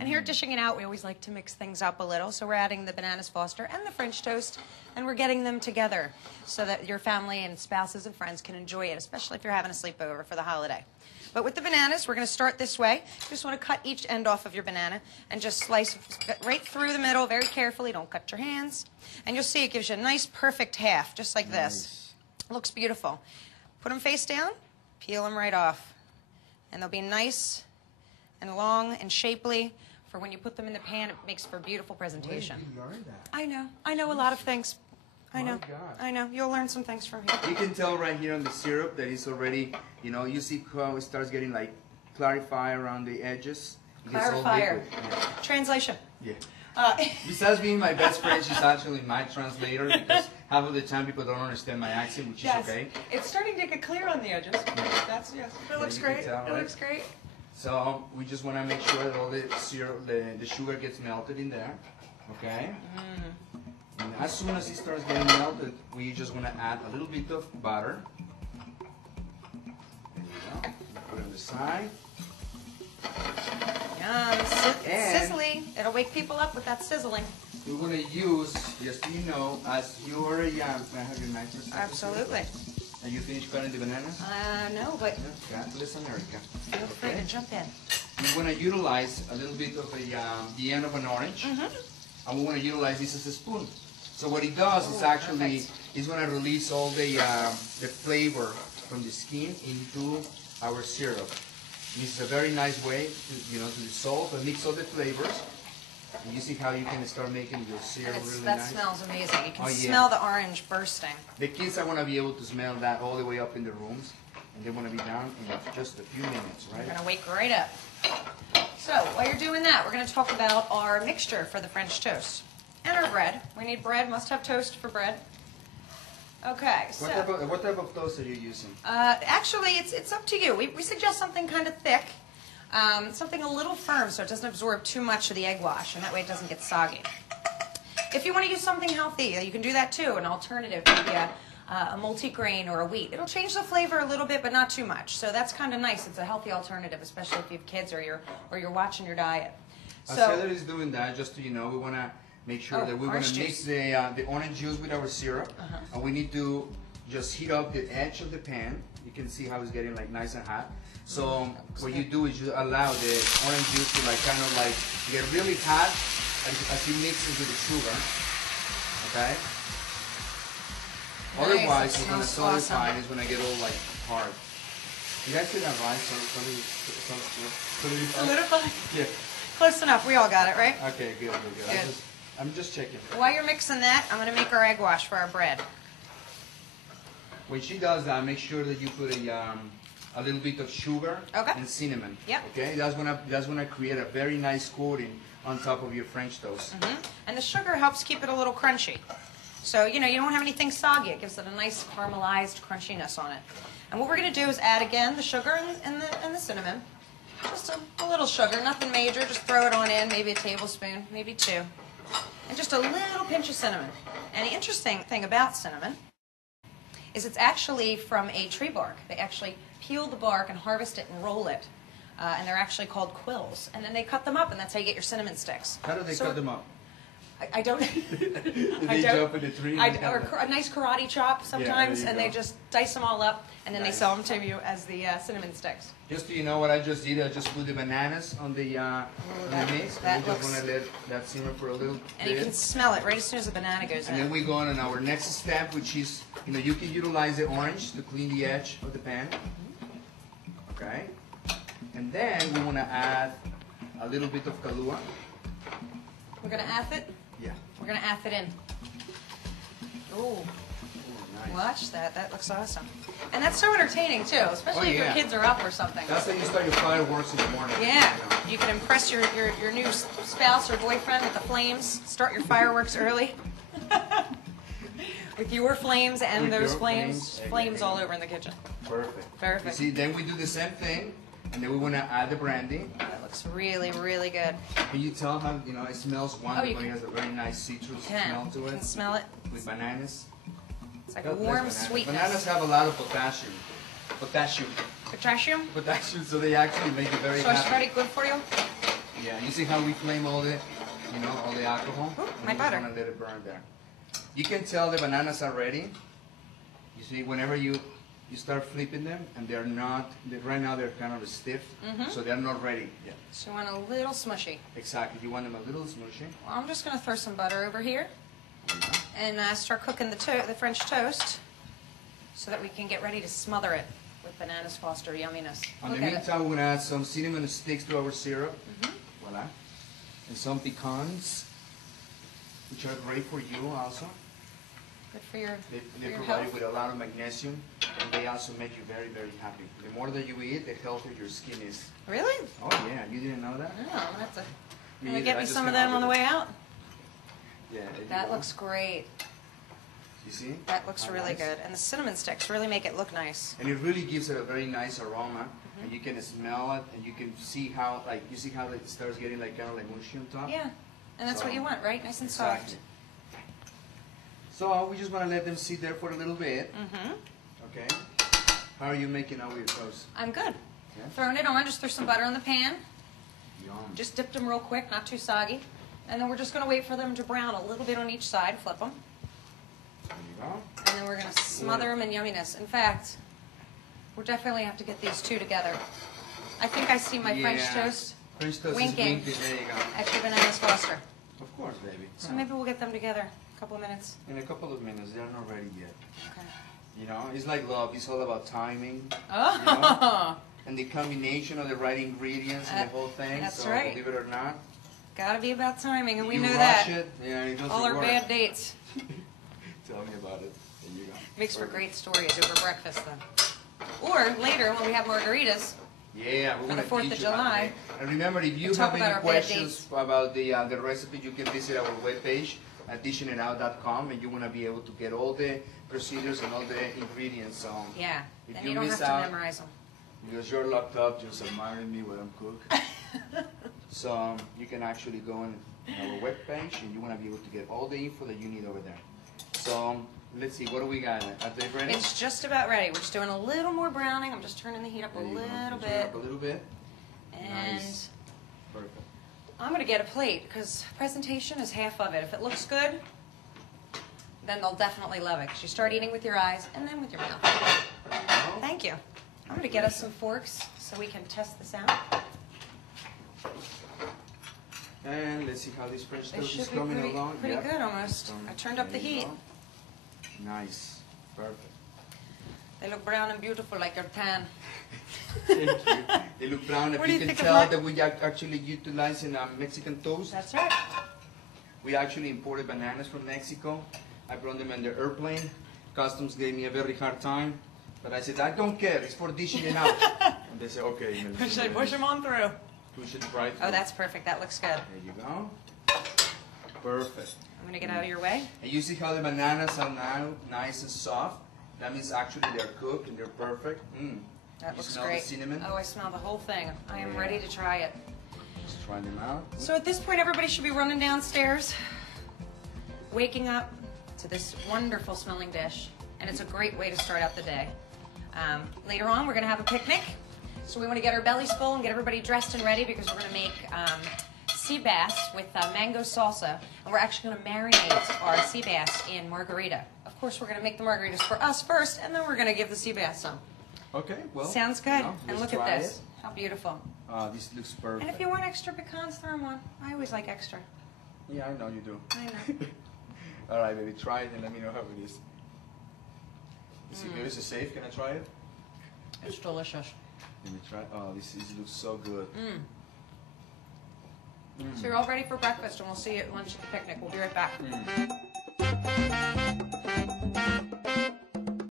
And here dishing it out, we always like to mix things up a little. So we're adding the bananas Foster and the French toast, and we're getting them together so that your family and spouses and friends can enjoy it, especially if you're having a sleepover for the holiday. But with the bananas, we're going to start this way. You just want to cut each end off of your banana and just slice right through the middle very carefully. Don't cut your hands. And you'll see it gives you a nice, perfect half, just like this. It looks beautiful. Put them face down, peel them right off. And they'll be nice and long and shapely. For when you put them in the pan, it makes for a beautiful presentation. Where did you learn that? I know. I know a lot of things. I know. My God. I know. You'll learn some things from here. You can tell right here on the syrup that it's already, you know, you see how it starts getting like clarify around the edges. It gets all Clarifier. liquid. Yeah. Translation. Yeah. Uh, Besides being my best friend, she's actually my translator because half of the time people don't understand my accent, which is okay. It's starting to get clear on the edges. That's, yes. It looks you great. can tell, It right? looks great. So we just want to make sure that all the syrup, the sugar gets melted in there, okay? And as soon as it starts getting melted, we just want to add a little bit of butter. There you go. Put it on the side. Yum. And- Sizzly. It'll wake people up with that sizzling. We're going to use, just so you know, as you're a young, can I have your knife? for a second? Absolutely. Are you finished cutting the bananas? No, but God bless America. feel free to jump in. We want to utilize a little bit of the end of an orange, and we want to utilize this as a spoon. So what it does is actually, perfect. it's going to release all the flavor from the skin into our syrup. This is a very nice way to, you know, to dissolve and mix all the flavors. And you see how you can start making your syrup And really that nice? smells amazing. You can Oh, yeah. smell the orange bursting. The kids are going to be able to smell that all the way up in the rooms, and they want to be down in just a few minutes, We're right? going to wake right up. So while you're doing that, we're going to talk about our mixture for the French toast. And our bread. We need bread. Must have toast for bread. Okay, so What type of toast are you using? actually, it's up to you. We suggest something kind of thick, something a little firm so it doesn't absorb too much of the egg wash, and that way it doesn't get soggy. If you want to use something healthy, you can do that too. An alternative, maybe a multi-grain or a wheat. It'll change the flavor a little bit, but not too much. So that's kind of nice. It's a healthy alternative, especially if you have kids or you're watching your diet. As Heather is doing that, just so you know, we want to make sure that we're going orange to mix the orange juice with our syrup, and we need to just heat up the edge of the pan. You can see how it's getting like nice and hot. So what you do is you allow the orange juice to like kind of like get really hot as it mixes with the sugar. Okay. Nice, Otherwise, that it's going to smells solidify awesome. and it's going to get all like hard. You guys see that right? Solidify. Yeah. Close enough. We all got it, right? Okay, good. Good. I'm just checking. While you're mixing that, I'm going to make our egg wash for our bread. When she does that, make sure that you put a little bit of sugar and cinnamon. Yep. Okay, that's gonna create a very nice coating on top of your French toast. And the sugar helps keep it a little crunchy. So, you know, you don't have anything soggy. It gives it a nice caramelized crunchiness on it. And what we're going to do is add again the sugar and the cinnamon. Just a little sugar, nothing major. Just throw it on in, maybe a tablespoon, maybe two. And just a little pinch of cinnamon. And the interesting thing about cinnamon is it's actually from a tree bark. They actually peel the bark and harvest it and roll it. And they're actually called quills. And then they cut them up, and that's how you get your cinnamon sticks. How do they cut them up? I don't. They jump in the tree? Or a nice karate chop sometimes, there you and go. they just dice them all up, and then they Nice. sell them to you as the cinnamon sticks. Just so you know what I just did, I just put the bananas on the mix. that And we just looks- want to let that simmer for a little And you can bit. smell it right as soon as the banana goes And then in. we go on our next step, which is, you know, you can utilize the orange to clean the edge of the pan. Okay. And then we want to add a little bit of Kahlua. We're gonna aff it. Yeah. We're gonna aff it in. Ooh, Oh, nice. watch that. That looks awesome. And that's so entertaining too, especially Oh, if your yeah. kids are up or something. That's how you start your fireworks in the morning. Yeah, You know. you can impress your new spouse or boyfriend with the flames. Start your fireworks early. With your flames and With those your flames, flames. all over in the kitchen. Perfect. Perfect. You see, then we do the same thing, and then we want to add the brandy. That looks really, really good. Can you tell how, you know, it smells Oh, wonderful? you It can- has a very nice citrus smell to You can it smell it. with bananas. It's like God a bless warm bananas. sweetness. Bananas have a lot of potassium. Potassium. Potassium, so they actually make it very So it's happy. very good for you. Yeah, you see how we flame all the, all the alcohol? Ooh, And my you just butter. want to let it burn there. You can tell the bananas are ready. You see, whenever you start flipping them, and they're not, right now they're kind of stiff, so they're not ready yet. So you want a little smushy. Exactly, you want them a little smushy. Well, I'm just going to throw some butter over here and start cooking the French toast so that we can get ready to smother it with Bananas Foster yumminess. In the Look at it. meantime, we're going to add some cinnamon sticks to our syrup. Voila. And some pecans, which are great for you also. Good for your, They your provide you health. with a lot of magnesium, and they also make you very, very happy. The more that you eat, the healthier your skin is. Really? Oh yeah, you didn't know that? No, I'm going to have to Me Can you either, get I me just some of came them up on the with way it. out. Yeah. there you That go. looks great. You see? That looks How really nice? good. And the cinnamon sticks really make it look nice. And it really gives it a very nice aroma, and you can smell it, and you can see how, you see how it starts getting kind of like mushy on top? Yeah. And that's what So, you want, right? Nice and soft. Exactly. So we just want to let them sit there for a little bit. Okay. How are you making out with your toast? I'm good. Yeah? Throwing it on, just threw some butter in the pan. Yum. Just dipped them real quick, not too soggy. And then we're just going to wait for them to brown a little bit on each side, flip them. There you go. And then we're going to smother them in yumminess. In fact, we'll definitely have to get these two together. I think I see my French Yeah. toast French toast winking. is winking. There you go. at your Bananas Foster. Of course, baby. So maybe we'll get them together a couple of minutes. In a couple of minutes, they're not ready yet. Okay. It's like love. It's all about timing. Oh, And the combination of the right ingredients and the whole thing. That's so right. believe it or not. gotta be about timing, and we you knew rush that. it, yeah, it doesn't All our work. bad dates. Tell me about it. There you go. Makes for great stories over breakfast then. Or later when we have margaritas. Yeah, we're For gonna the 4th teach of you how to July. make. And remember, if you We'll talk have about any our bad questions about the recipe, you can visit our webpage at dishingitout.com, and you want to be able to get all the procedures and all the ingredients. So Yeah. if Then you you don't miss have to out, memorize them. because you're locked up just admiring me when I'm cook. So you can actually go on our webpage, and you want to be able to get all the info that you need over there. So let's see, what do we got? Are they ready? It's just about ready. We're just doing a little more browning. I'm just turning the heat up a There you go. little Turn it bit. up a little bit. And Nice. Perfect. I'm going to get a plate because presentation is half of it. If it looks good, then they'll definitely love it. Because you start eating with your eyes and then with your mouth. Thank you. I'm going to get us some forks so we can test this out. And let's see how this French They toast is should be coming pretty along. good Yep. almost. I turned up the There you heat. go. Nice. Perfect. They look brown and beautiful like your tan. Thank you. They look brown. If What do you you can think of tell my- that we actually utilizing Mexican toast. That's right. We actually imported bananas from Mexico. I brought them in the airplane. Customs gave me a very hard time. But I said, I don't care. It's for dishing it out. And they said, okay. Push them on through. Push it right through. Oh, that's perfect. That looks good. There you go. Perfect. I'm going to get out of your way. And you see how the bananas are now nice and soft? That means actually they're cooked and they're perfect. That You looks smell great. the cinnamon? Oh, I smell the whole thing. I am Yeah. ready to try it. Just try them out. So at this point, everybody should be running downstairs, waking up to this wonderful smelling dish. And it's a great way to start out the day. Later on, we're going to have a picnic. So we want to get our bellies full and get everybody dressed and ready because we're going to make sea bass with mango salsa. And we're actually going to marinate our sea bass in margarita. Of course, we're going to make the margaritas for us first, and then we're going to give the sea bass some. Okay, well. Sounds good. And let's look at try this. it. How beautiful. This looks perfect. And if you want extra pecans, throw them on. I always like extra. Yeah, I know you do. I know. All right, baby, try it and let me know how it is. Is it good? Is it safe? Can I try it? It's delicious. Let me try. Oh, this looks so good. So you're all ready for breakfast, and we'll see you at lunch at the picnic. We'll be right back.